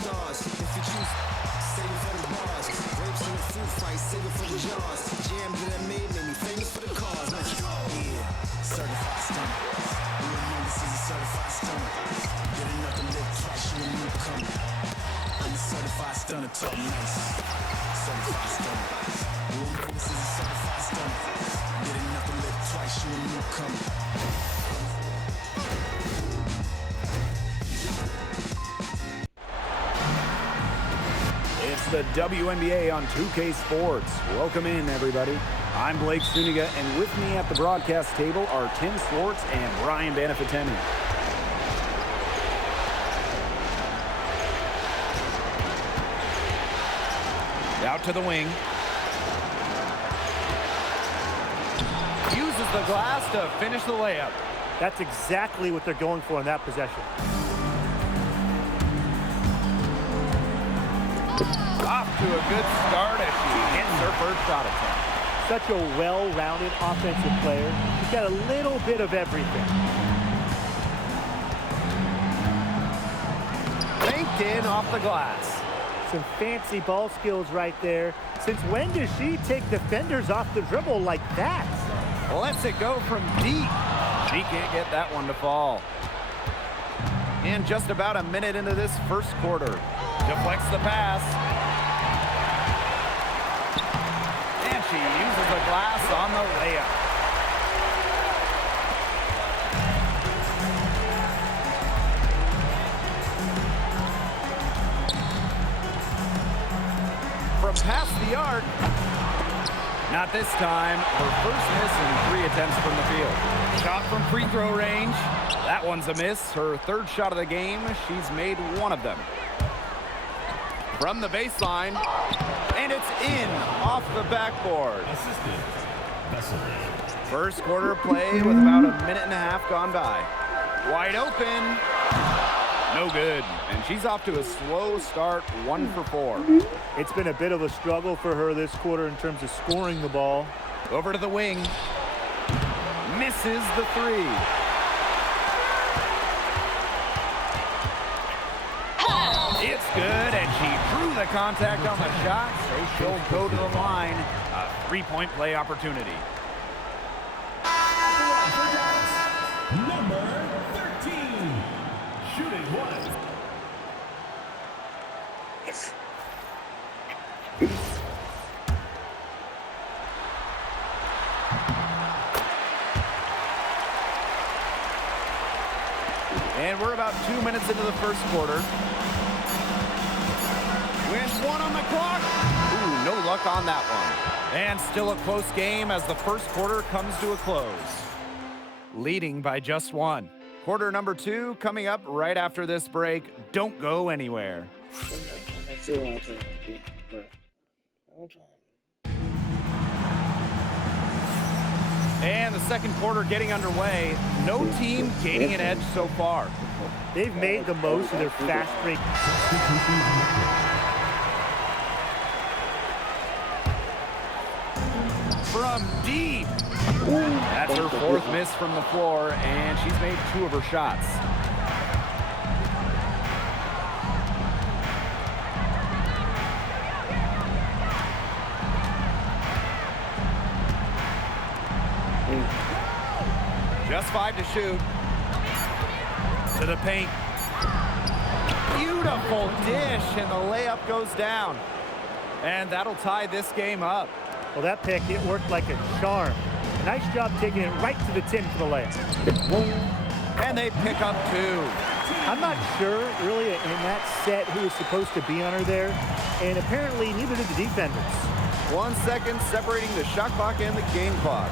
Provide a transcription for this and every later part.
stars. If you choose, save it for the bars. Grapes in the fruit fight, save it for the jars. Jam that I made me famous for the cars. Yeah, certified stunner. You know this is a certified stunner. Get enough to live twice, you a newcomer. I'm a certified stunner, talk nice. Certified stunner. You know this is a certified stunner. Get enough to live twice, you a newcomer. It's the WNBA on 2K Sports. Welcome in, everybody. I'm Blake Suniga, and with me at the broadcast table are Tim Swartz and Brian Banafitemi. Out to the wing. Uses the glass to finish the layup. That's exactly what they're going for in that possession. Off to a good start as she hits her first shot attempt. Such a well-rounded offensive player. She's got a little bit of everything. Banked in off the glass. Some fancy ball skills right there. Since when does she take defenders off the dribble like that? Lets it go from deep. She can't get that one to fall. And just about a minute into this first quarter. Deflects the pass. And she uses the glass on the layup. From past the arc. Not this time. Her first miss in 3 attempts from the field. Shot from free throw range. That one's a miss. Her third shot of the game. She's made one of them. From the baseline. And it's in off the backboard. First quarter play with about a minute and a half gone by. Wide open. No good. And she's off to a slow start, 1 for 4. It's been a bit of a struggle for her this quarter in terms of scoring the ball. Over to the wing. Misses the 3. It's good, and she drew the contact on the shot, so she'll go to the line. A 3-point play opportunity. Number 13, shooting 1. And we're about 2 minutes into the first quarter. With 1 on the clock. Ooh, no luck on that one. And still a close game as the first quarter comes to a close. Leading by just 1. Quarter number 2 coming up right after this break. Don't go anywhere. And the second quarter getting underway. No team gaining an edge so far. They've made the most of their fast break. From deep. That's her 4th miss from the floor, and she's made 2 of her shots. Just 5 to shoot. To the paint. Beautiful dish, and the layup goes down. And that'll tie this game up. Well, that pick, it worked like a charm. Nice job taking it right to the tin for the layup. And they pick up 2. I'm not sure, really, in that set who was supposed to be on her there. And apparently, neither did the defenders. 1 second separating the shot clock and the game clock.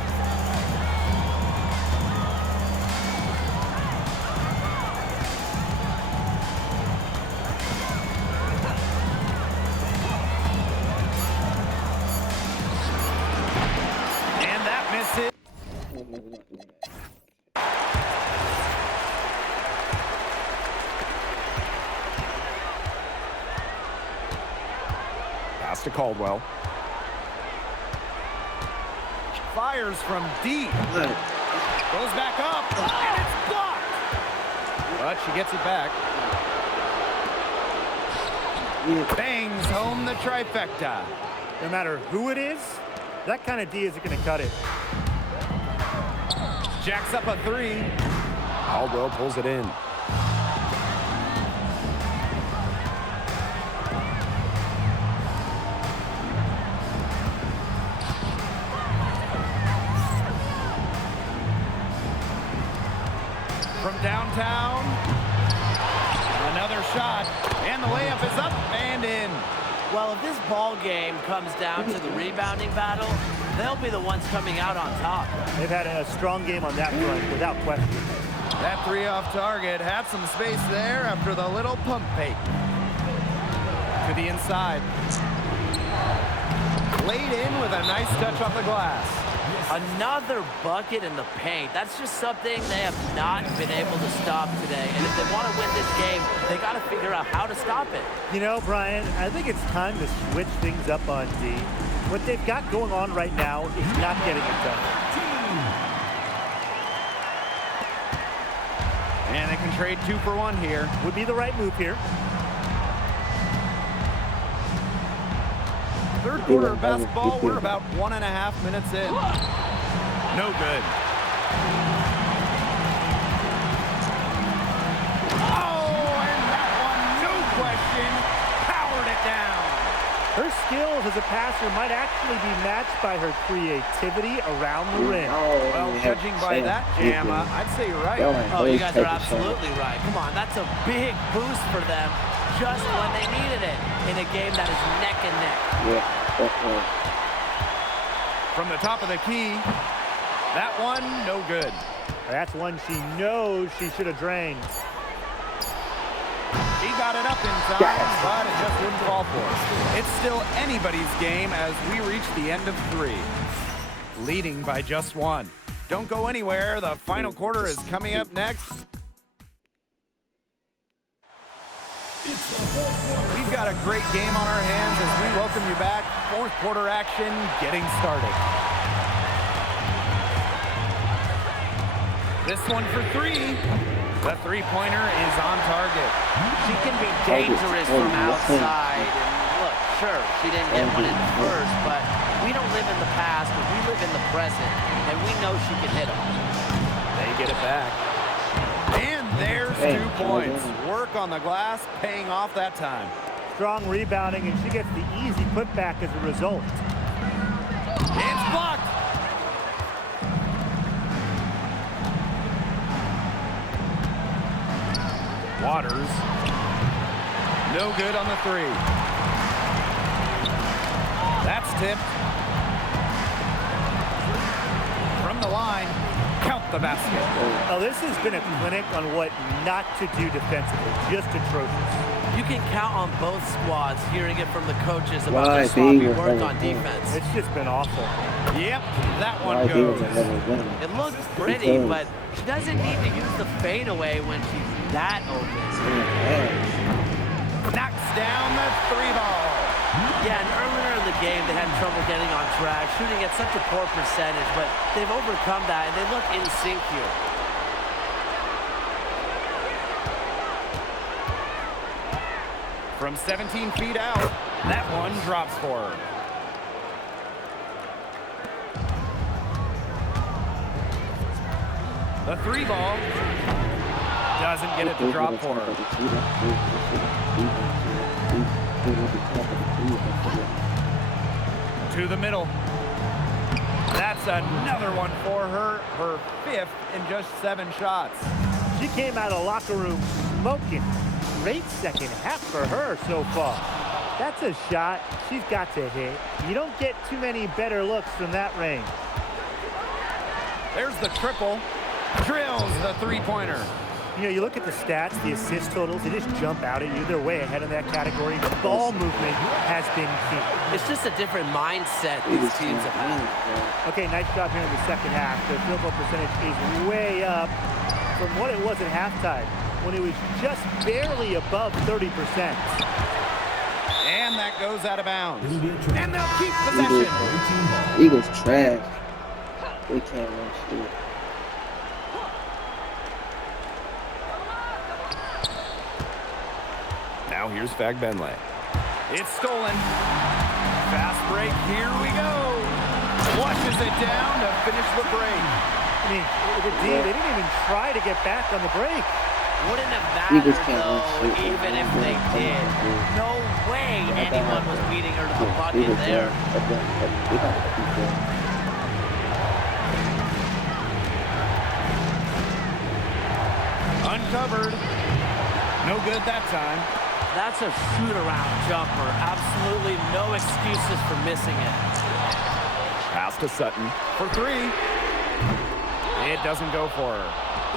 Pass to Caldwell. Fires from deep. Goes back up, and it's blocked. But she gets it back. Bangs home the trifecta. No matter who it is, that kind of D isn't going to cut it. Jacks up a three. Caldwell pulls it in. From downtown, another shot, and the layup is up and in. Well, if this ball game comes down to the rebounding battle, they'll be the ones coming out on top. They've had a strong game on that front, without question. That three off target had some space there after the little pump fake. To the inside. Laid in with a nice touch off the glass. Another bucket in the paint. That's just something they have not been able to stop today. And if they want to win this game, they got to figure out how to stop it. You know, Brian, I think it's time to switch things up on D. What they've got going on right now is not getting it done. And they can trade 2 for 1 here. Would be the right move here. Third quarter of basketball, we're about 1.5 minutes in. No good. Oh, and that one, no question, powered it down. Her skills as a passer might actually be matched by her creativity around the rim. Well, judging by that, Jam, I'd say you're right. Oh, you guys are absolutely right. Come on, that's a big boost for them just when they needed it in a game that is neck and neck. From the top of the key, that one, no good. That's one she knows she should have drained. He got it up in time, but it just wouldn't fall for us. It's still anybody's game as we reach the end of 3. Leading by just 1. Don't go anywhere. The final quarter is coming up next. We've got a great game on our hands as we welcome you back. Fourth quarter action getting started. This one for 3. The three-pointer is on target. She can be dangerous from outside. And look, sure, she didn't get one in the first, but we don't live in the past, but we live in the present, and we know she can hit them. They get it back. And there's 2 points. Work on the glass, paying off that time. Strong rebounding, and she gets the easy putback as a result. It's blocked. Waters. No good on the 3. That's tipped. From the line. Count the basket. Now, this has been a clinic on what not to do defensively. Just atrocious. You can count on both squads hearing it from the coaches about their sloppy work on defense. It's just been awful. Yep, that one goes. It looks pretty, but she doesn't need to use the fadeaway when she's that open. Knocks down the 3 ball. Yeah, and earlier in the game, they had trouble getting on track, shooting at such a poor percentage, but they've overcome that, and they look in sync here. From 17 feet out, that one drops for her. The 3 ball doesn't get it to drop for her. To the middle. That's another one for her. Her 5th in just 7 shots. She came out of the locker room smoking. Great second half for her so far. That's a shot she's got to hit. You don't get too many better looks from that range. There's the triple. Drills the 3-pointer. You know, you look at the stats, the assist totals, they just jump out at you. They're way ahead in that category. The ball movement has been key. It's just a different mindset these teams have had. Okay, nice job here in the second half. The field goal percentage is way up from what it was at halftime, when it was just barely above 30%. And that goes out of bounds. And they'll keep possession. Eagles trash. They can't run shit. Now here's Fagbenle. It's stolen. Fast break, here we go. Flushes it down to finish the break. I mean, the D, they didn't even try to get back on the break. Wouldn't have Eagles mattered, can't though, run straight. even if they did. No way anyone was beating her to the bucket Eagles there. they got to keep going. Uncovered. No good that time. That's a shoot-around jumper. Absolutely no excuses for missing it. Pass to Sutton for three. It doesn't go for her.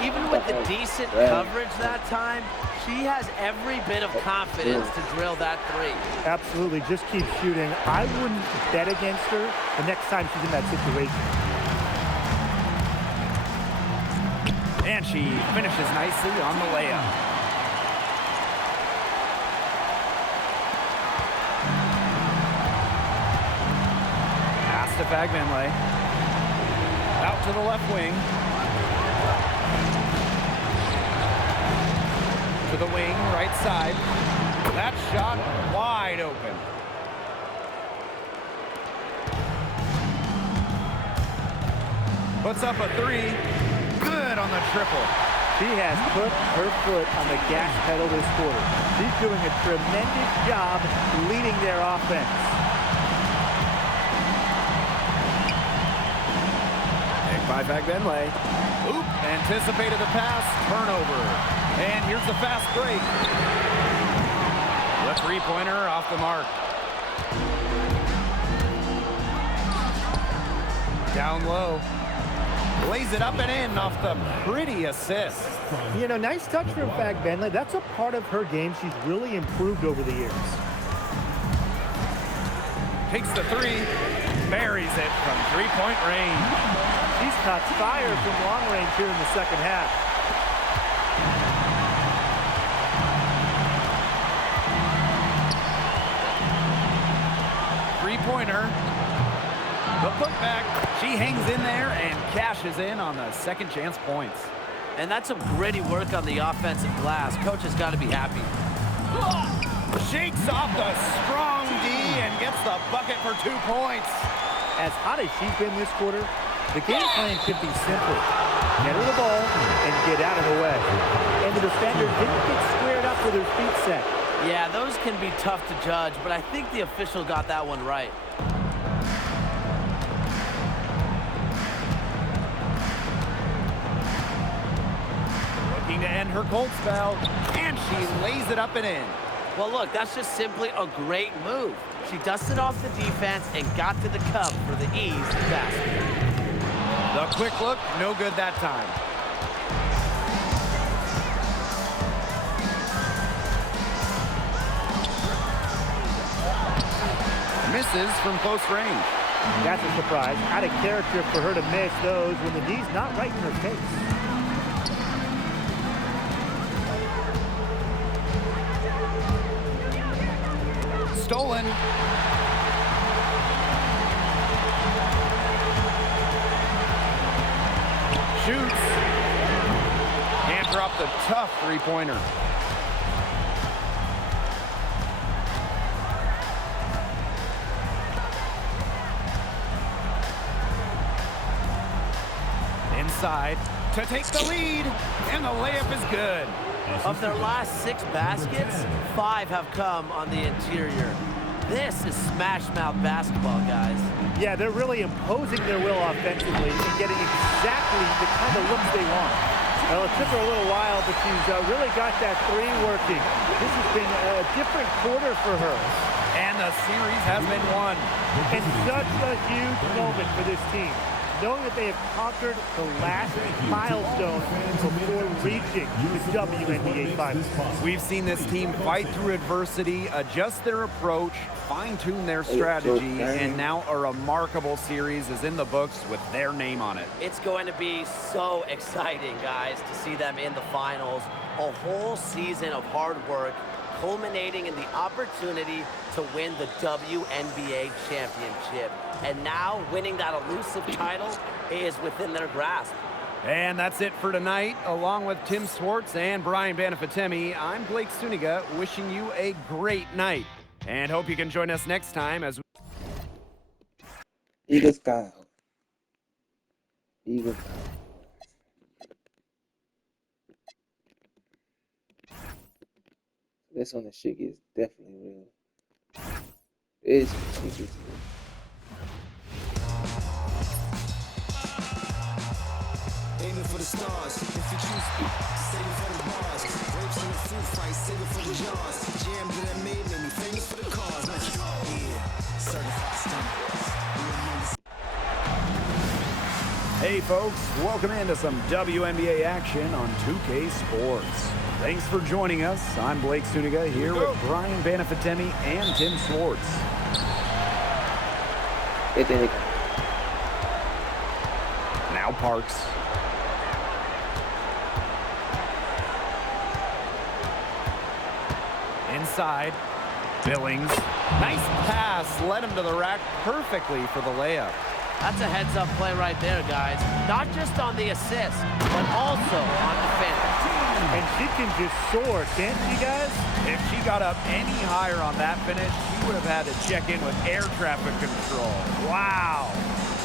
Even with the decent coverage that time, she has every bit of confidence to drill that three. Absolutely, just keep shooting. I wouldn't bet against her the next time she's in that situation. And she finishes nicely on the layup. Pass to Fagbenley. Out to the left wing. To the wing, right side. That shot wide open. Puts up a three. Good on the triple. She has put her foot on the gas pedal this quarter. She's doing a tremendous job leading their offense. Picked by Fagbenley. Oop, anticipated the pass, turnover. And here's the fast break. The three-pointer off the mark. Down low. Lays it up and in off the pretty assist. You know, nice touch from Fagbenley. That's a part of her game she's really improved over the years. Takes the three, buries it from three-point range. She's caught fire from long range here in the second half. Three-pointer. The putback. She hangs in there and cashes in on the second chance points. And that's some gritty work on the offensive glass. Coach has got to be happy. Shakes off the strong D and gets the bucket for 2 points. As hot as she's been this quarter, the game plan should be simple. Get her the ball and get out of the way. And the defender didn't get squared up with her feet set. Yeah, those can be tough to judge, but I think the official got that one right. Looking to end her cold spell, and she lays it up and in. Well, look, that's just simply a great move. She dusted off the defense and got to the cup for the easy basket. The quick look, no good that time. Misses from close range. That's a surprise. Out of character for her to miss those when the D's not right in her face. Stolen. Shoots. Can't drop the tough three-pointer. Inside to take the lead, and the layup is good. Of their last 6 baskets, 5 have come on the interior. This is smash-mouth basketball, guys. Yeah, they're really imposing their will offensively and getting exactly the kind of looks they want. Well, it took her a little while, but she's really got that three working. This has been a different quarter for her. And the series has been won. And such a huge moment for this team, knowing that they have conquered the last milestone before reaching the WNBA Finals. We've seen this team fight through adversity, adjust their approach, fine-tune their strategy, and now a remarkable series is in the books with their name on it. It's going to be so exciting, guys, to see them in the finals. A whole season of hard work culminating in the opportunity to win the WNBA championship. And now winning that elusive title is within their grasp. And that's it for tonight. Along with Tim Swartz and Brian Banafitemi, I'm Blake Suniga, wishing you a great night. And hope you can join us next time as Eagles style. Eagles style. This one, the shit gets definitely real. It's ridiculous. Aiming for the stars. If you choose, save it for the bars. Grapes in the fruit fight, save it for the jars. Jam that I made me famous for the cars. Yeah, certified stunner. Hey folks, welcome into some WNBA action on 2K Sports. Thanks for joining us. I'm Blake Suniga here with Brian Banafitemi and Tim Swartz. Now Parks. Inside, Billings. Nice pass, led him to the rack perfectly for the layup. That's a heads-up play right there, guys. Not just on the assist, but also on the finish. And she can just soar, can't she, guys? If she got up any higher on that finish, she would have had to check in with air traffic control. Wow.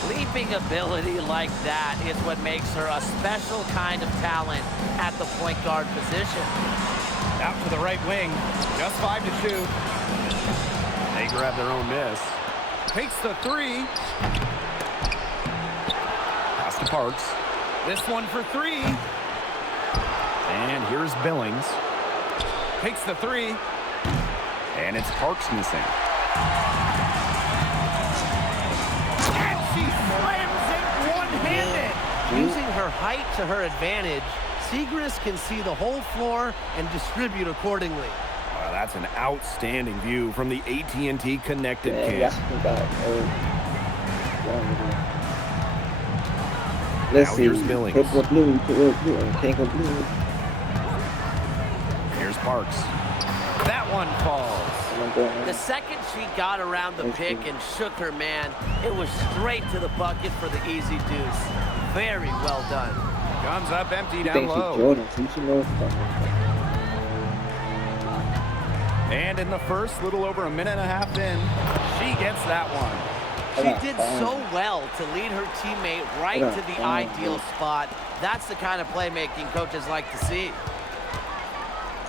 Leaping ability like that is what makes her a special kind of talent at the point guard position. Out to the right wing, just 5 to shoot. They grab their own miss. Takes the three. Pass to Parks. This one for three. And here's Billings. Takes the three. And it's Parks missing. And she slams it one-handed. Using her height to her advantage, Siegrist can see the whole floor and distribute accordingly. Wow, that's an outstanding view from the AT&T Connected Camp. Let's Now see. here's Billings. Purple blue, pink or blue. Here's Parks. That one falls. The second she got around the pick and shook her man, it was straight to the bucket for the easy deuce. Very well done. Guns up empty I down think low. she's Jordan, so you should know. And in the first, little over a minute and a half in, she gets that one. She did so well to lead her teammate right to the ideal spot. That's the kind of playmaking coaches like to see.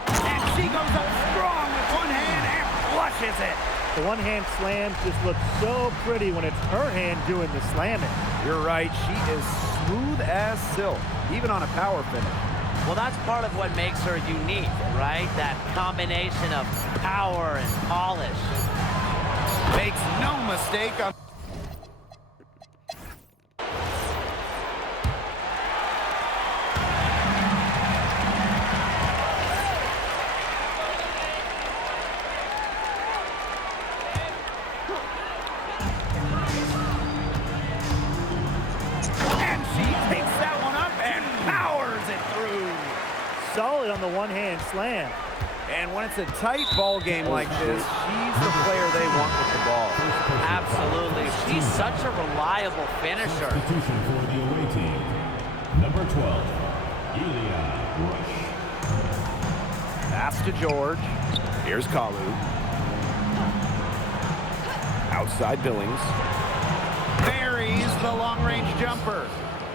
And she goes up strong with one hand and flushes it. The one-hand slams just look so pretty when it's her hand doing the slamming. You're right, she is smooth as silk, even on a power finish. Well, that's part of what makes her unique, right? That combination of power and polish. Makes no mistake on... And she takes that one up and powers it through. Solid on the one-hand slam. And when it's a tight ball game like this, she's the player they want with the ball. Absolutely. She's such a reliable finisher. Substitution for the away team. Number 12, Ilya Rush. Pass to George. Here's Kalu. Outside Billings. Buries the long-range jumper.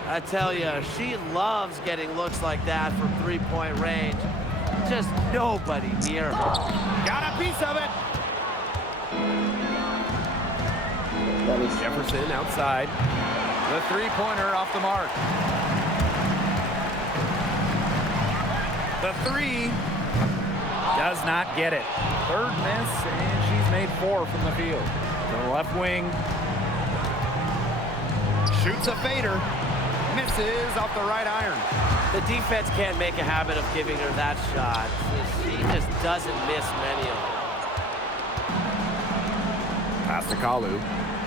I tell you, she loves getting looks like that from three-point range. Just nobody near her. Got a piece of it. Jefferson outside. The three-pointer off the mark. The three does not get it. Third miss, and she's made 4 from the field. To the left wing. Shoots a fader. Misses off the right iron. The defense can't make a habit of giving her that shot. She just doesn't miss many of them. Pass to Kalu.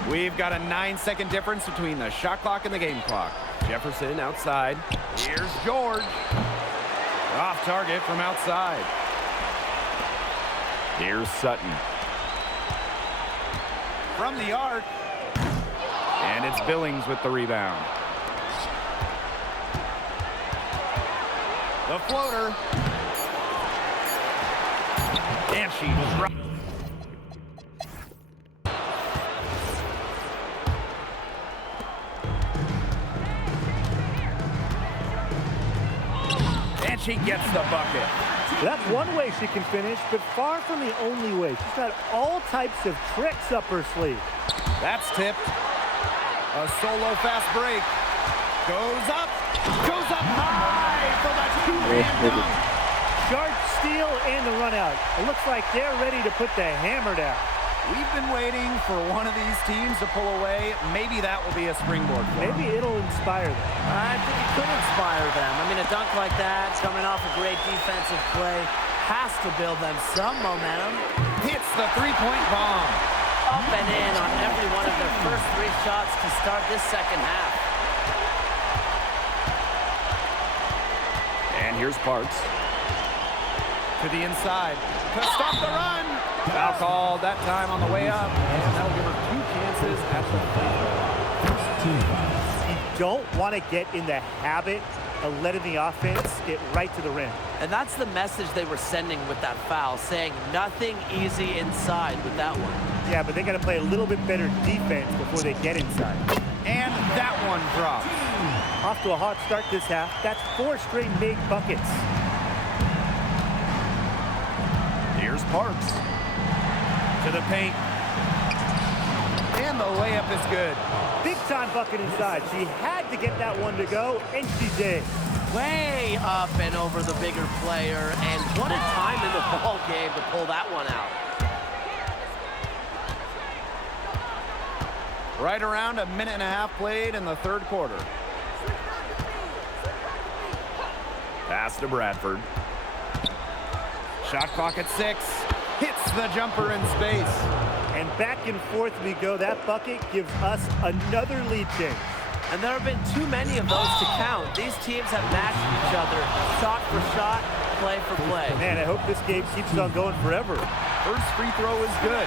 We've got a 9-second difference between the shot clock and the game clock. Jefferson outside. Here's George. Off target from outside. Here's Sutton. From the arc. And it's Billings with the rebound. The floater. And she dropped. And she gets the bucket. That's one way she can finish, but far from the only way. She's got all types of tricks up her sleeve. That's tipped. A solo fast break. Goes up high for the two-hand dunk. Sharp steal and the run out. It looks like they're ready to put the hammer down. We've been waiting for one of these teams to pull away. Maybe that will be a springboard for them. Maybe it'll inspire them. I think it could inspire them. I mean, a dunk like that, coming off a great defensive play, has to build them some momentum. Hits the three-point bomb. Up and in on every one of their first 3 shots to start this second half. And here's Parks. To the inside. To stop the run. Foul called that time on the way up. And that'll give her 2 chances at the free throw. You don't want to get in the habit of letting the offense get right to the rim. And that's the message they were sending with that foul, saying nothing easy inside with that one. Yeah, but they got to play a little bit better defense before they get inside. And that one drops. Off to a hot start this half. That's 4 straight made buckets. Here's Parks. To the paint. And the layup is good. Big time bucket inside. She had to get that one to go, and she did. Way up and over the bigger player, and what a time in the ball game to pull that one out. Right around a minute and a half played in the third quarter. Pass to Bradford. Shot clock at 6. Hits the jumper in space. And back and forth we go. That bucket gives us another lead change. And there have been too many of those to count. These teams have matched each other, shot for shot, play for play. Man, I hope this game keeps on going forever. First free throw is good.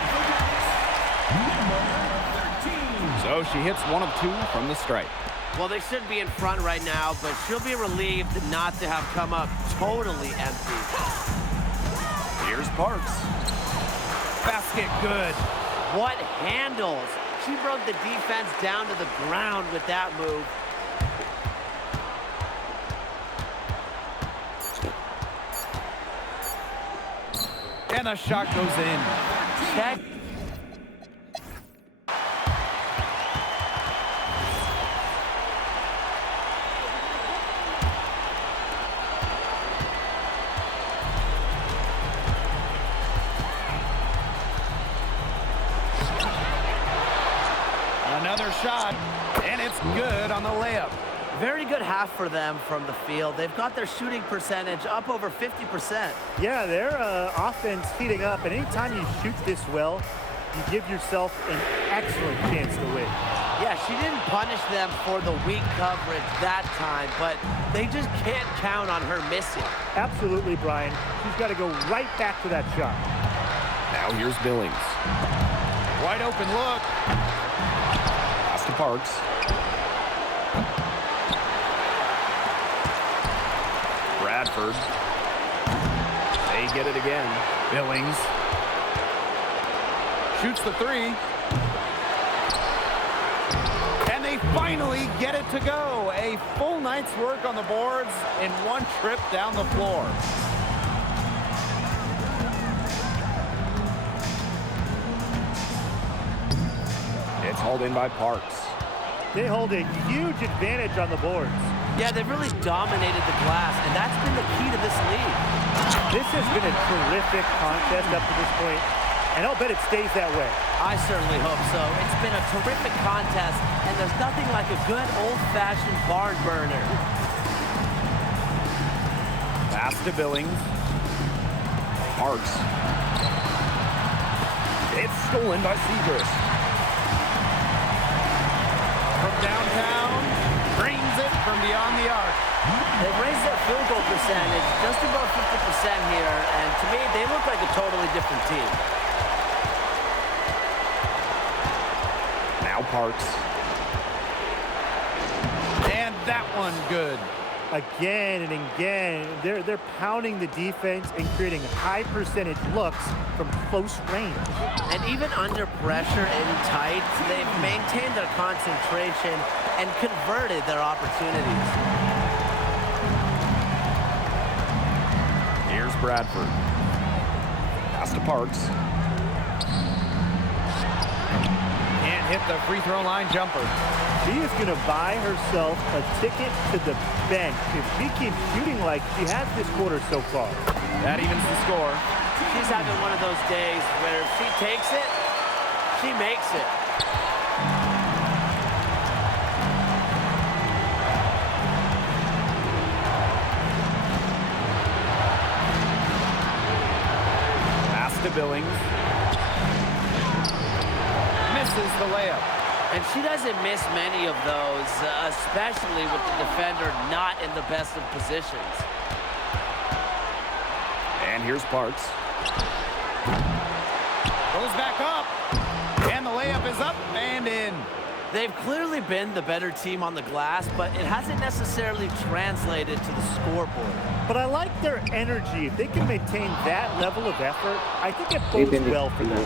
So she hits 1 of 2 from the stripe. Well, they should be in front right now, but she'll be relieved not to have come up totally empty. Here's Parks. Basket good. What handles? She broke the defense down to the ground with that move. And a shot goes in. Check. Another shot, and it's good on the layup. Very good half for them from the field. They've got their shooting percentage up over 50%. Yeah, their offense heating up, and anytime you shoot this well, you give yourself an excellent chance to win. Yeah, she didn't punish them for the weak coverage that time, but they just can't count on her missing. Absolutely, Brian. She's got to go right back to that shot. Now here's Billings. Wide open look. Pass to Parks. Bradford. They get it again. Billings. Shoots the 3. And they finally get it to go. A full night's work on the boards in one trip down the floor. It's hauled in by Parks. They hold a huge advantage on the boards. Yeah, they've really dominated the glass, and that's been the key to this lead. This has been a terrific contest up to this point, and I'll bet it stays that way. I certainly hope so. It's been a terrific contest, and there's nothing like a good old-fashioned barn burner. Pass to Billings. Parks. It's stolen by Segrist. From downtown, brings it from beyond the arc. They've raised their field goal percentage just above 50% here, and to me, they look like a totally different team. Now Parks. And that one good. Again and again, they're pounding the defense and creating high percentage looks from close range. And even under pressure and tight, they've maintained their concentration and converted their opportunities. Bradford. Pass to Parks. Can't hit the free throw line jumper. She is going to buy herself a ticket to the bench if she keeps shooting like she has this quarter so far. That evens the score. She's having one of those days where if she takes it, she makes it. Pass to Billings. Misses the layup. And she doesn't miss many of those, especially with the defender not in the best of positions. And here's Parks. Goes back up. And the layup is up and in. They've clearly been the better team on the glass, but it hasn't necessarily translated to the scoreboard. But I like their energy. If they can maintain that level of effort, I think it bodes well for them.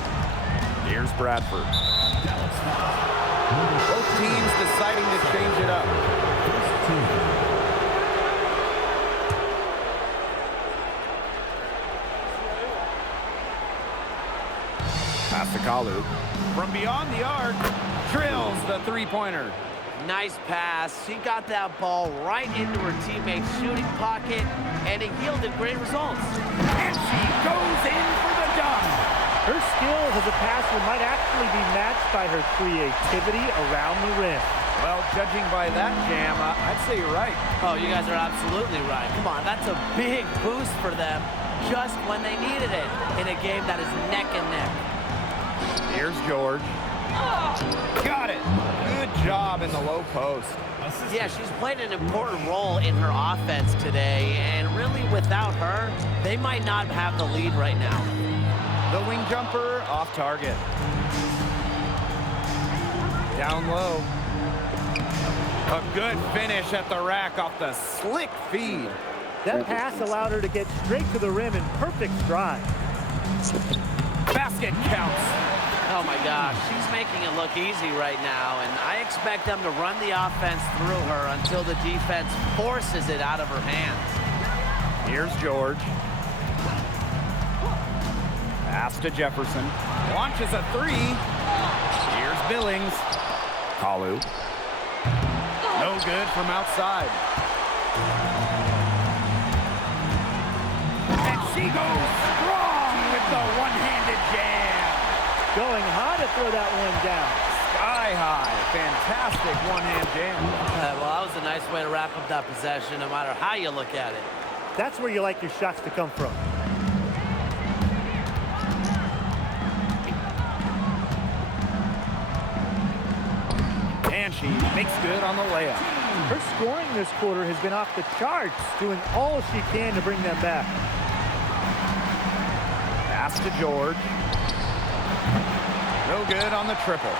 Here's Bradford. Both teams deciding to change it up. Pass to Kalu. From beyond the arc, drills the three-pointer. Nice pass. She got that ball right into her teammate's shooting pocket, and it yielded great results. And she goes in for the dunk. Her skills as a passer might actually be matched by her creativity around the rim. Well, judging by that jam, I'd say you're right. Oh, you guys are absolutely right. Come on, that's a big boost for them just when they needed it in a game that is neck and neck. Here's George. Got it. Good job in the low post. Yeah, she's played an important role in her offense today, and really without her, they might not have the lead right now. The wing jumper off target. Down low. A good finish at the rack off the slick feed. That pass allowed her to get straight to the rim in perfect stride. Basket counts. Oh my gosh, she's making it look easy right now, and I expect them to run the offense through her until the defense forces it out of her hands. Here's George. Pass to Jefferson. Launches a three. Here's Billings. Kalu. No good from outside. And she goes strong with the one-handed jam. Going high to throw that one down. Sky high. Fantastic one-hand jam. Well, that was a nice way to wrap up that possession, no matter how you look at it. That's where you like your shots to come from. And she makes good on the layup. Her scoring this quarter has been off the charts, doing all she can to bring them back. Pass to George. No good on the triple.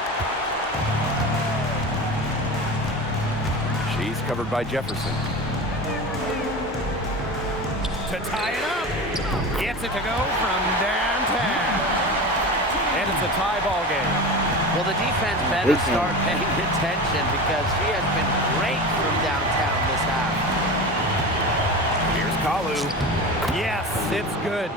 She's covered by Jefferson. To tie it up. Gets it to go from downtown. And it's a tie ball game. Well, the defense better start paying attention because she has been great from downtown this half. Here's Kalu. Yes, it's good.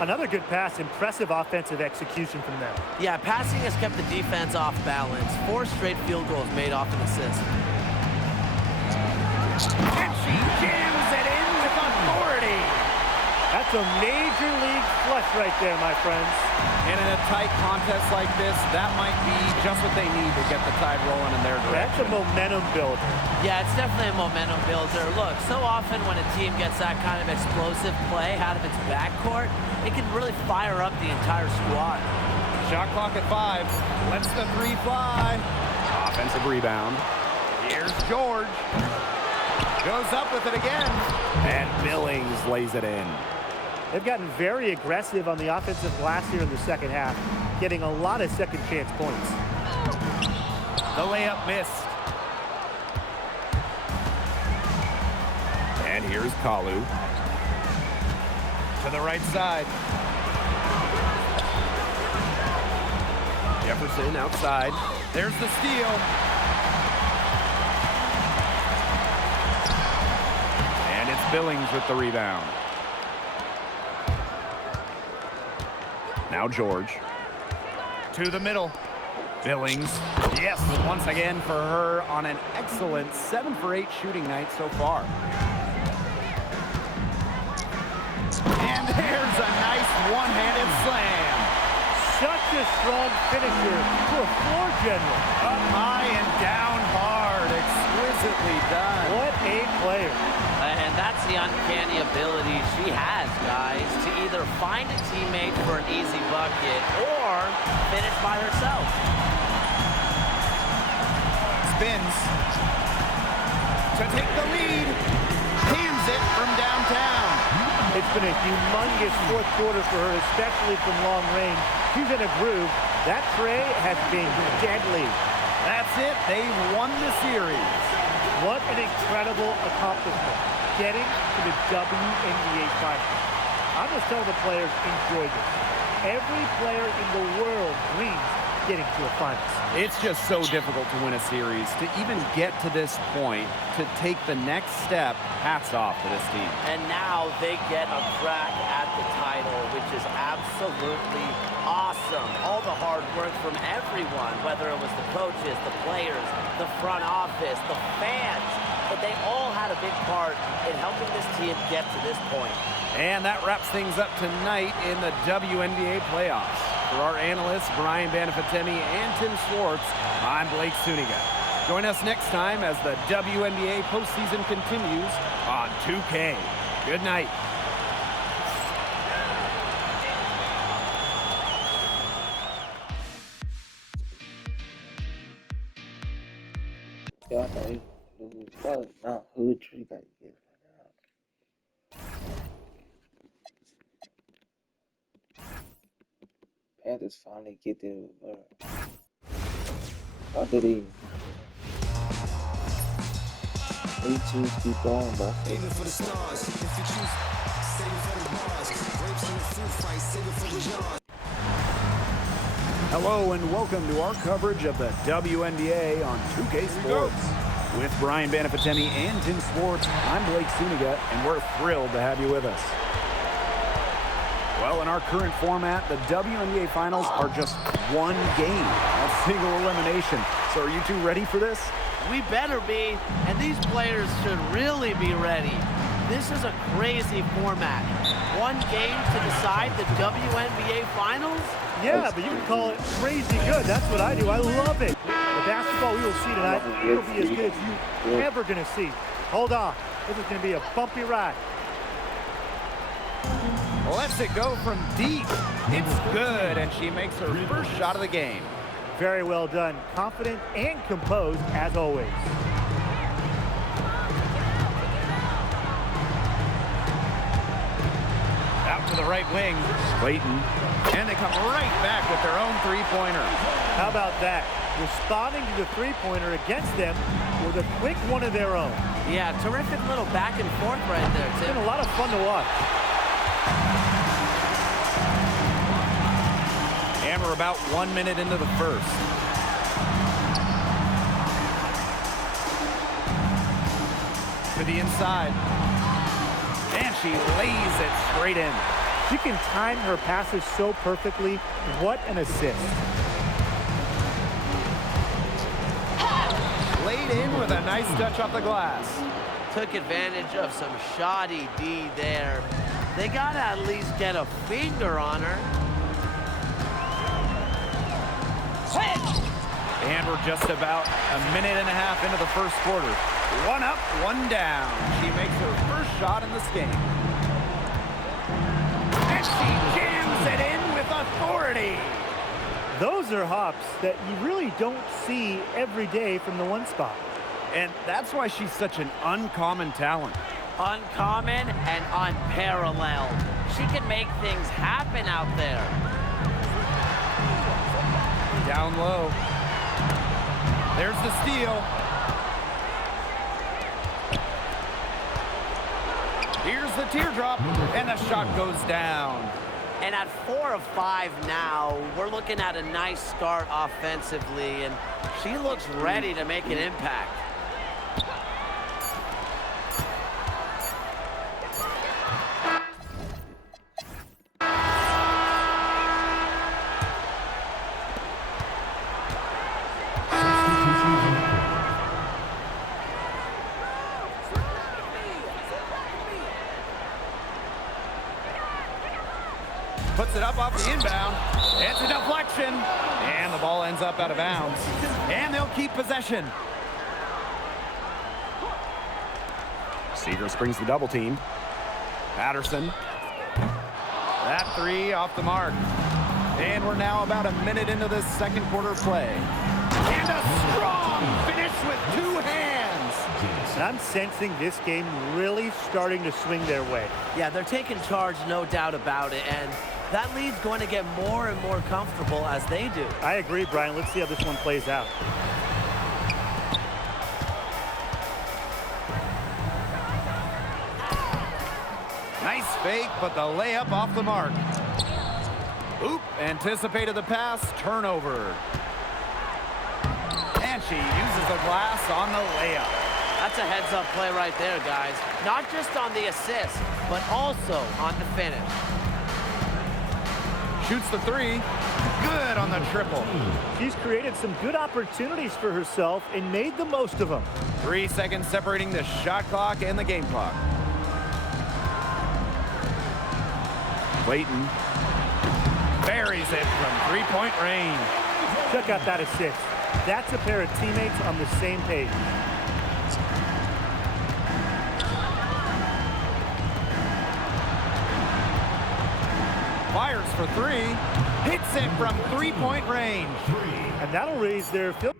Another good pass, impressive offensive execution from them. Yeah, passing has kept the defense off balance. 4 straight field goals made off an assist. And she jams it in with authority. That's a major league flush right there, my friends. And in a tight contest like this, that might be just what they need to get the tide rolling in their That's direction. a momentum builder. Yeah, it's definitely a momentum builder. Look, so often when a team gets that kind of explosive play out of its backcourt, it can really fire up the entire squad. Shot clock at 5. Lets the three fly. Offensive rebound. Here's George. Goes up with it again. And Billings lays it in. They've gotten very aggressive on the offensive glass here in the second half, getting a lot of second chance points. The layup missed. And here's Kalu. To the right side. Jefferson outside. There's the steal. And it's Billings with the rebound. Now George. To the middle. Billings. Yes, once again for her on an excellent 7 for 8 shooting night so far. And there's a nice one-handed slam. Such a strong finisher for a floor general. Up high and down hard. Exquisitely done. What a player. And that's the uncanny ability she has, guys, to either find a teammate for an easy bucket or finish by herself. Spins. To take the lead. Hands it from downtown. It's been a humongous fourth quarter for her, especially from long range. She's in a groove. That tray has been deadly. That's it. They've won the series. What an incredible accomplishment, getting to the WNBA Finals. I'm just telling the players, enjoy this. Every player in the world dreams getting to a finals. It's just so difficult to win a series. To even get to this point, to take the next step, hats off to this team. And now they get a crack at the title, which is absolutely awesome. All the hard work from everyone, whether it was the coaches, the players, the front office, the fans, but they all had a big part in helping this team get to this point. And that wraps things up tonight in the WNBA playoffs. For our analysts, Brian Banafitemi and Tim Schwartz, I'm Blake Suniga. Join us next time as the WNBA postseason continues on 2K. Good night. Y'all know he lose. What Mount Hood tree got to get right now. Panthers finally get their what did he? They choose to keep going, but Aiming for the stars. If you choose, save it for the bars. Grapes in the fruit fight, save it for the jars. Hello and welcome to our coverage of the WNBA on 2K Sports. With Brian Banafitemi and Tim Schwartz, I'm Blake Suniga, and we're thrilled to have you with us. Well, in our current format, the WNBA Finals are just one game, a single elimination. So are you two ready for this? We better be, and these players should really be ready. This is a crazy format. One game to decide the WNBA Finals? Yeah, but you can call it crazy good. That's what I do. I love it. The basketball we will see tonight will be as good as you're ever going to see. Hold on. This is going to be a bumpy ride. Lets it go from deep. It's good, and she makes her first shot of the game. Very well done. Confident and composed, as always. Out to the right wing. Clayton. And they come right back with their own three-pointer. How about that? Responding to the three-pointer against them with a quick one of their own. Yeah, terrific little back and forth right there, It's Tim. been a lot of fun to watch. And we're about 1 minute into the first. To the inside. And she lays it straight in. She can time her passes so perfectly. What an assist. Laid in with a nice touch off the glass. Took advantage of some shoddy D there. They got to at least get a finger on her. And we're just about a minute and a half into the first quarter. One up, one down. She makes her first shot in this game. And she jams it in with authority. Those are hops that you really don't see every day from the one spot. And that's why she's such an uncommon talent. Uncommon and unparalleled. She can make things happen out there. Down low. There's the steal. Here's the teardrop, and the shot goes down. And at 4 of 5 now, we're looking at a nice start offensively, and she looks ready to make an impact. puts it up off the inbound. It's a deflection, and the ball ends up out of bounds. And they'll keep possession. Seager brings the double team. Patterson. That three off the mark. And we're now about a minute into this second quarter play. And a strong finish with two hands. And I'm sensing this game really starting to swing their way. Yeah, they're taking charge, no doubt about it. And that lead's going to get more and more comfortable as they do. I agree, Brian. Let's see how this one plays out. Nice fake, but the layup off the mark. Oop, anticipated the pass, turnover. And she uses the glass on the layup. That's a heads-up play right there, guys. Not just on the assist, but also on the finish. Shoots the three. Good on the triple. She's created some good opportunities for herself and made the most of them. 3 seconds separating the shot clock and the game clock. Clayton buries it from three-point range. Check out that assist. That's a pair of teammates on the same page. Fires for three. Hits it from three-point range. And that'll raise their field.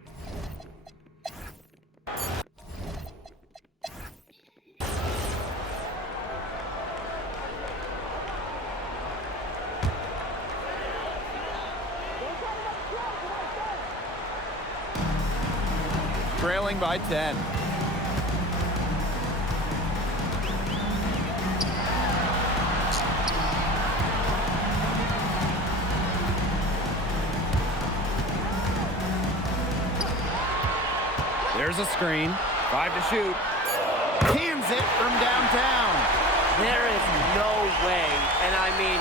Trailing by 10. There's a screen. 5 to shoot. Cans it from downtown. There is no way, and I mean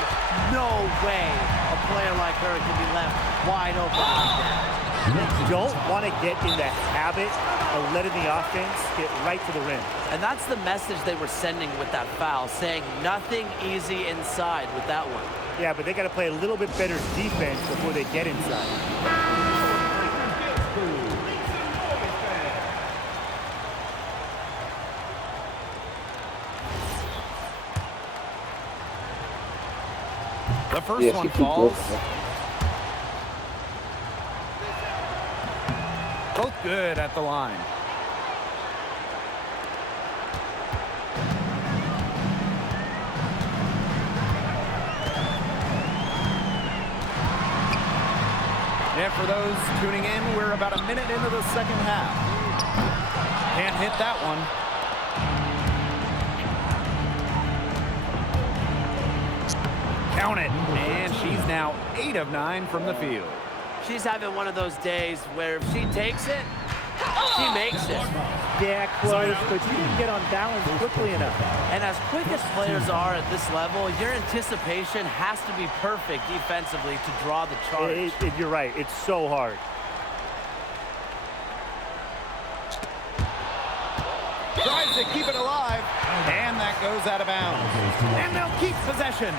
no way, a player like her can be left wide open like that. You don't want to get in the habit of letting the offense get right to the rim. And that's the message they were sending with that foul, saying nothing easy inside with that one. Yeah, but they got to play a little bit better defense before they get inside. The first one falls. Both good at the line. And for those tuning in, we're about a minute into the second half. Can't hit that one. Count it. And she's now 8 of 9 from the field. She's having one of those days where if she takes it, she makes it. Yeah, close, but she didn't get on balance quickly enough. And as quick as players are at this level, your anticipation has to be perfect defensively to draw the charge. You're right. It's so hard. Tries to keep it alive. And that goes out of bounds. And they'll keep possession.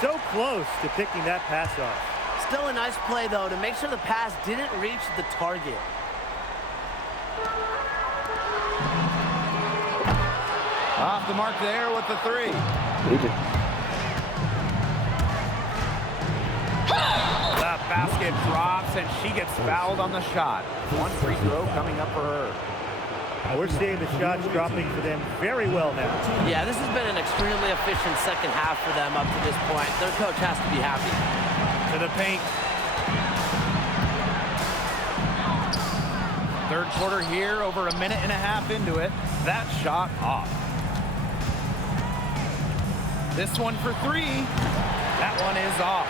So close to picking that pass off. Still a nice play, though, to make sure the pass didn't reach the target. Off the mark there with the three. The basket drops, and she gets fouled on the shot. One free throw coming up for her. We're seeing the shots dropping for them very well now. Yeah, this has been an extremely efficient second half for them up to this point. Their coach has to be happy. To the paint. Third quarter here, over a minute and a half into it. That shot off. This one for three. That one is off.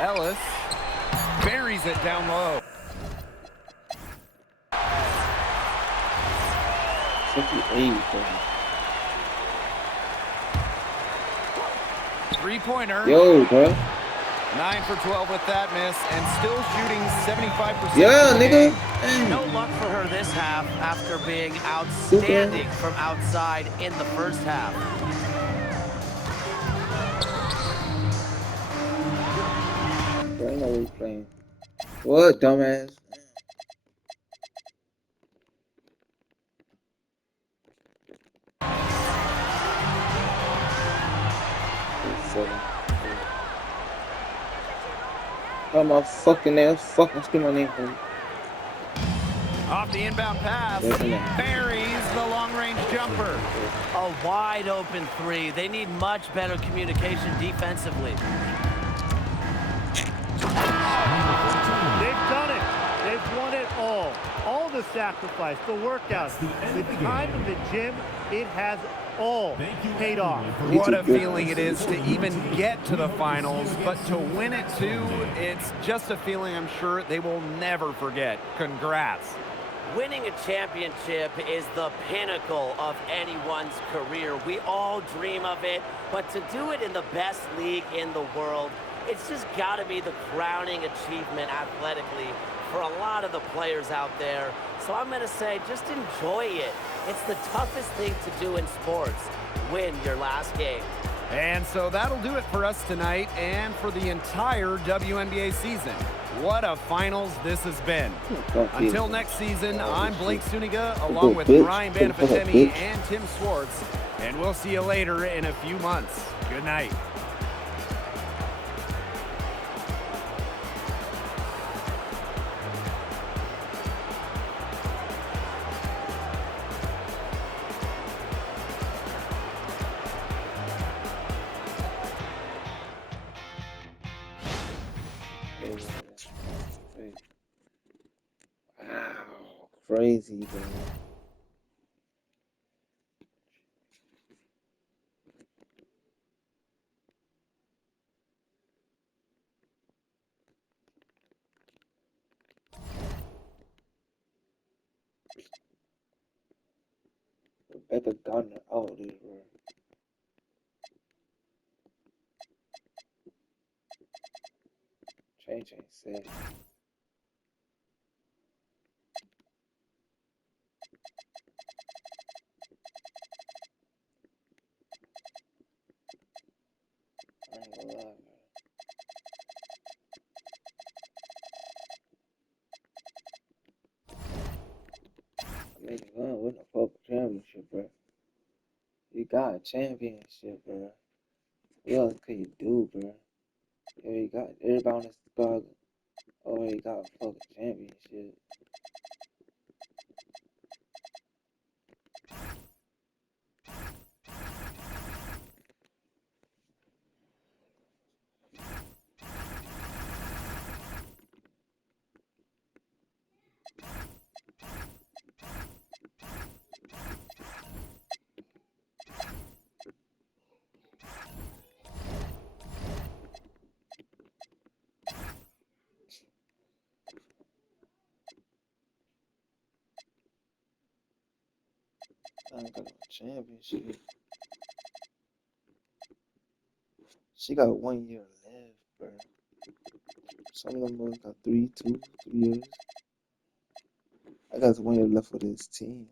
Ellis buries it down low. Three-pointer. Yo, bro. 9 for 12 with that miss, and still shooting 75%. Yeah, nigga. No luck for her this half after being outstanding from outside in the first half. Bro, ain't no way playing. What, dumbass? Oh my fucking name, fucking scream my name for me. Off the inbound pass, buries the long-range jumper. A wide open three. They need much better communication defensively. They've done it. They've won it all. All the sacrifice, the workouts, the time in the gym, it has all paid off. What a feeling it is to even get to the finals, but to win it too, it's just a feeling I'm sure they will never forget. Congrats. Winning a championship is the pinnacle of anyone's career. We all dream of it, but to do it in the best league in the world, it's just got to be the crowning achievement athletically for a lot of the players out there. So I'm going to say just enjoy it. It's the toughest thing to do in sports. Win your last game. And so that'll do it for us tonight and for the entire WNBA season. What a finals this has been. Until next season, I'm Blake Suniga along with Brian Banafitemi and Tim Swartz, and we'll see you later in a few months. Good night. Wow, crazy, bro. Rebecca Gardner out there, bro. Change ain't said. I ain't gonna lie, man. I mean, win a fucking championship, bro. You got a championship, bro. What else could you do, bro? You got everybody on this squad already got a fucking championship. I ain't got no championship. She got 1 year left, bro. Some of them boys got 3 years. I got 1 year left for this team.